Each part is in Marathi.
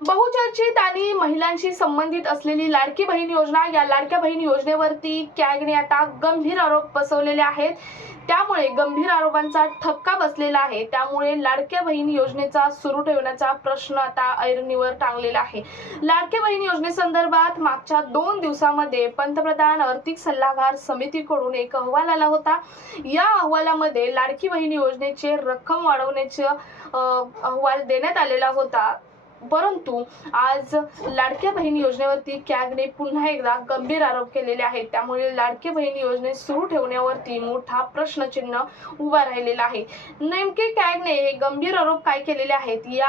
बहुचर्चित आणि महिलांशी संबंधित असलेली लाडकी बहीण योजना, या लाडक्या बहीण योजनेवरती कॅगने आता गंभीर आरोप बसवलेले आहेत। त्यामुळे गंभीर आरोपांचा ठपका बसलेला आहे। त्यामुळे लाडक्या बहीण योजनेचा सुरू ठेवण्याचा प्रश्न आता ऐरणीवर टांगलेला आहे। लाडक्या बहीण योजनेसंदर्भात मागच्या 2 दिवसांमध्ये पंतप्रधान आर्थिक सल्लागार समितीकडून एक अहवाल आला होता। या अहवालामध्ये लाडकी बहीण योजनेची रक्कम वाढवण्याचे अहवाल देण्यात आलेला होता। परंतु आज लाडक्या बहीण योजनेवरती कॅगने पुन्हा एकदा गंभीर आरोप केलेले आहेत। त्यामुळे लाडकी बहीण योजने सुरू ठेवण्यावरती मोठा प्रश्नचिन्ह उभा राहिलेला आहे। नेमके कॅगने हे गंभीर आरोप काय केलेले आहेत, या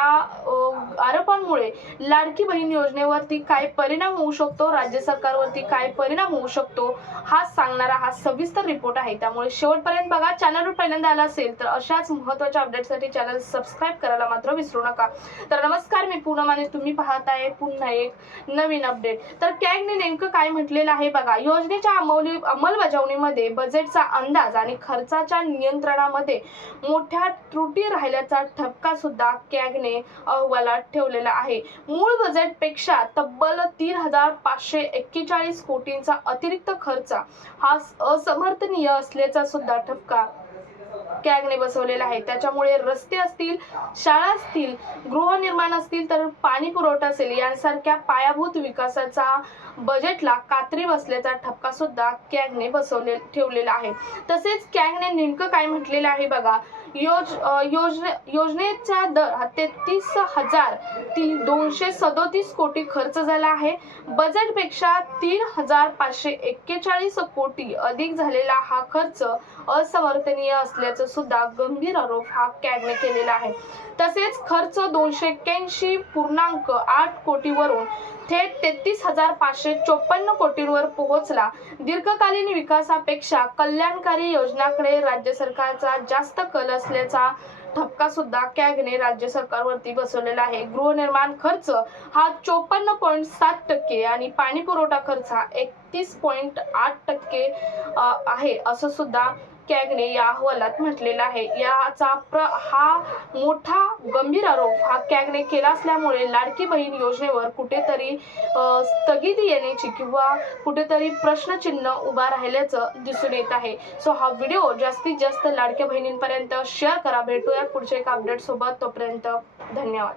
आरोपांमुळे लाडकी बहीण योजनेवरती काय परिणाम होऊ शकतो, राज्य सरकारवरती काय परिणाम होऊ शकतो, हा सांगणारा हा सविस्तर रिपोर्ट आहे। त्यामुळे शेवटपर्यंत बघा। चॅनलवर पहिल्यांदा आला असेल तर अशाच महत्त्वाच्या अपडेटसाठी चॅनल सबस्क्राइब करायला मात्र विसरू नका। तर नमस्कार, मी पूनम आणि तुम्ही पाहताय पुन्हा एक नवीन अपडेट। तर कॅगने नेमकं काय म्हटलेलं आहे बघा। योजनेच्या अंमलबजावणीमध्ये बजेटचा अंदाज आणि खर्चाच्या नियंत्रणामध्ये मोठ्या त्रुटी राहिल्याचा ठपका सुद्धा कॅगने अहवालात ठेवलेला आहे। मूळ बजेटपेक्षा तब्बल 3,541 कोटींचा अतिरिक्त खर्च हा असमर्थनीय असल्याचा सुद्धा ठपका कॅगने बसवलेला आहे। त्याच्यामुळे रस्ते असतील, शाळा असतील, गृहनिर्माण असतील, तर पाणी पुरवठा असेल, यांसारख्या पायाभूत विकासाचा बजेटला कात्री बसल्याचा ठपका सुद्धा कॅगने ठेवलेला आहे। तसेच कॅगने नेमकं काय म्हटलेलं आहे बघा। योजनेचा दर 33,237 कोटी खर्च झाला आहे। बजेटपेक्षा 3,541 कोटी अधिक झालेला हा खर्च असमर्थनीय असल्याचं सुद्धा गंभीर आरोप हा कॅगने केलेला आहे। तसेच खर्च 281.8 कोटीवरून थेट 33,554 कोटींवर पोहोचला। दीर्घकालीन विकासापेक्षा कल्याणकारी योजनांकडे राज्य सरकारचा जास्त कल असल्याचा ठपका सुद्धा कॅगने राज्य सरकारवरती बसवलेला आहे। गृहनिर्माण खर्च हा 54.7% आणि पाणी पुरवठा खर्च हा 31.8% आहे, असं सुद्धा कॅगने या अहवालात म्हटलेला आहे। याचा हा मोठा गंभीर आरोप हा कॅगने केला असल्यामुळे लाडकी बहीण योजनेवर कुठेतरी स्थगिती येण्याची किंवा कुठेतरी प्रश्नचिन्ह उभा राहिल्याचं दिसून येत आहे। सो हा व्हिडिओ जास्तीत जास्त लाडक्या बहिणींपर्यंत शेअर करा। भेटूया पुढच्या एका अपडेट सोबत, तोपर्यंत धन्यवाद।